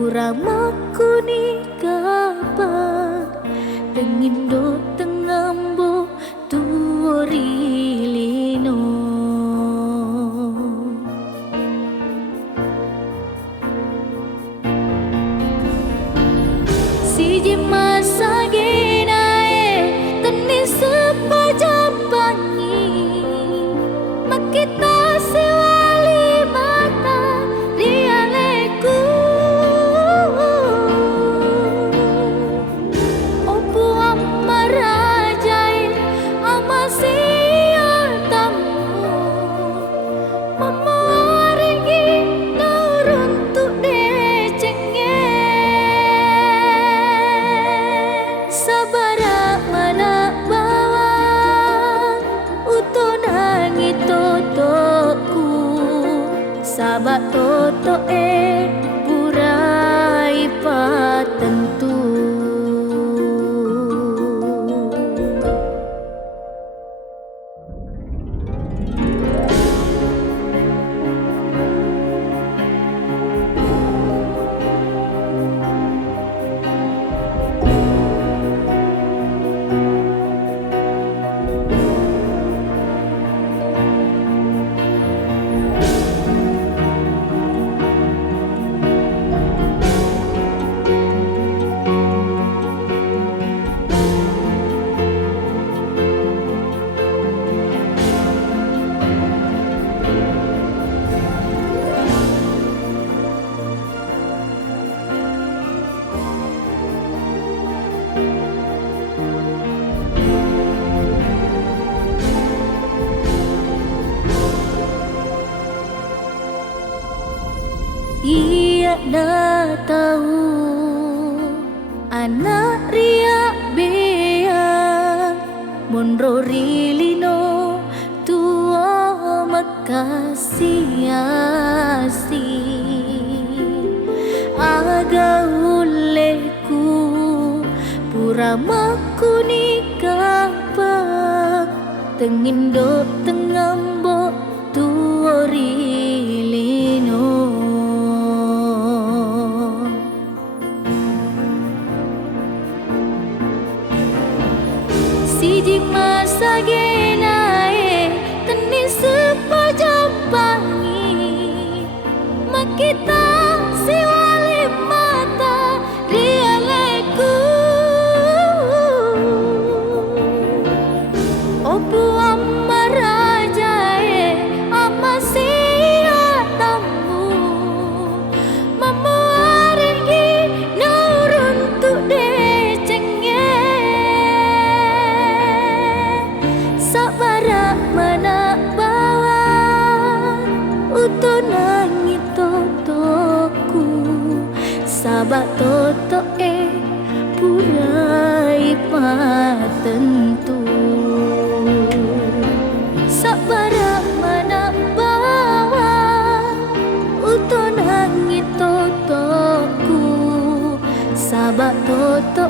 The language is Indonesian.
Puramaku ni kapan tengindo tengambo tuorilino siji masa genae tenis sepajampangi makita sewali mata rialeku opu amarajai amasia tamu memuaringi nuruntuk decenge sabara mana bawang utonangi totoku sabat toto purai patentu ia dah tahu anak ria bea monro rilino tua makasih aga uleku puramaku ni kapak tengindo tengambo tuorilino siji masa genae tenis sepajampangi makita siwali mata rialeku opu amarajai amasia tamu memuaringi nuruntuk decenge sabara mana bawang utonangi totoku sabat toto purai patentu sabara mana bawang utonangi totoku sabat toto